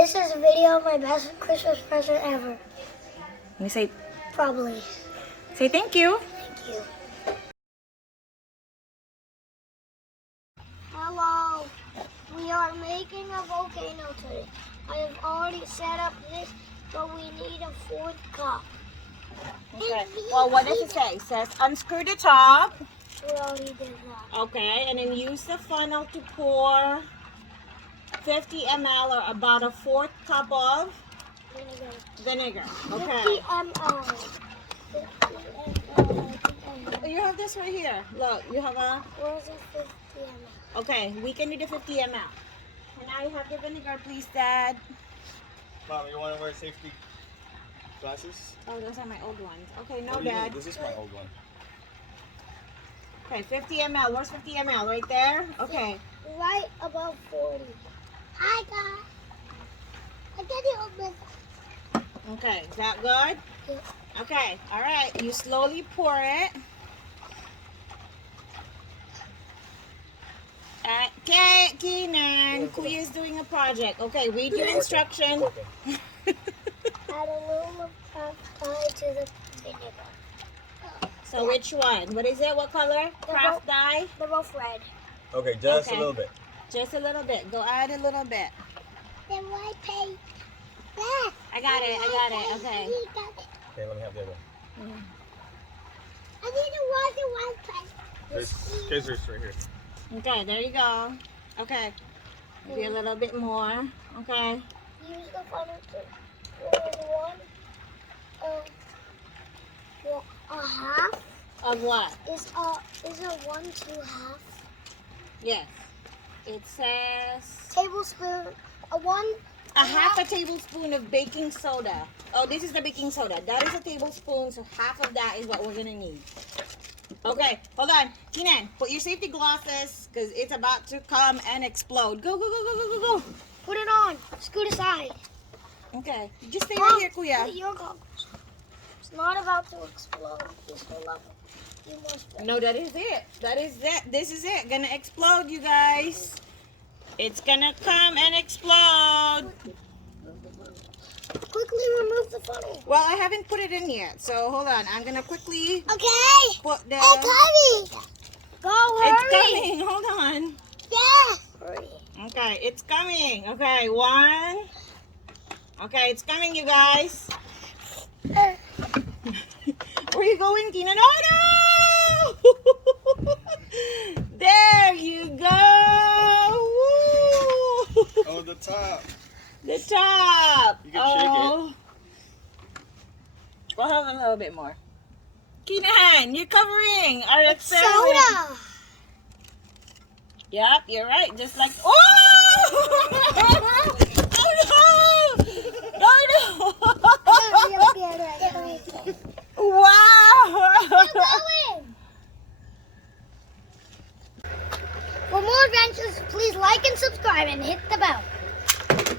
This is a video of my best Christmas present ever. Let me say Probably. thank you. Thank you. Hello. We are making a volcano today. I have already set up this, but we need a fourth cup. Okay. Well, what does it say? It says unscrew the top. We already did that. Okay, and then use the funnel to pour 50 ml or about a fourth cup of vinegar. Okay. 50 ml. 50 ml. You have this right here. Look, you have a... Where's the 50 ml? Okay, we can do the 50 ml. Can I have the vinegar, please, Dad? Mom, you want to wear safety glasses? Oh, those are my old ones. Okay, no, What do you Dad. mean? This is my old one. Okay, 50 ml. Where's 50 ml? Right there? Okay. Right above 40. Hi, guys. I get it open. Okay, is that good? Yeah. Okay, all right. You slowly pour it. Okay, Keenan. Kuya is doing a project. Okay, read your instruction. Okay. Add a little of dye to the vinegar. So which one? What is it? What color? Craft dye? They're both red. Okay, just Okay. a little bit. Just a little bit. Go add a little bit. Then white paint. I got it. I got it. Okay. Okay, let me have the other one. I need to wash the white paint. There's scissors right here. Okay, there you go. Okay. Maybe a little bit more. Okay. Use the funnel to pour a half. Of what? Is a 1/2 half Yes. It says tablespoon. a half a tablespoon of baking soda. Oh, this is the baking soda. That is a tablespoon, so half of that is what we're gonna need. Okay, hold on. Keenan, put your safety glasses because it's about to come and explode. Go, go, go, go, go, go, go. Put it on. Scoot aside. Okay, just stay right here, Kuya. Put your goggles. It's not about to explode. Just hold up. You must. No, that is it. That is it. This is it. Gonna explode, you guys. It's gonna come and explode. Quickly remove the funnel. Well, I haven't put it in yet, so hold on. I'm gonna quickly Okay. put the... It's coming. Go, hurry. It's coming. Hold on. Yeah. Hurry. Okay, it's coming. Okay, one. Okay, it's coming, you guys. Where are you going, Keenan? Oh, no! There you go. Woo! Oh, the top. The top. You can shake it. We'll have a little bit more. Keenan, you're covering our It's experiment. soda. Yep, you're right. Just like... Oh! Oh, no! Wow! For more adventures, please like and subscribe and hit the bell.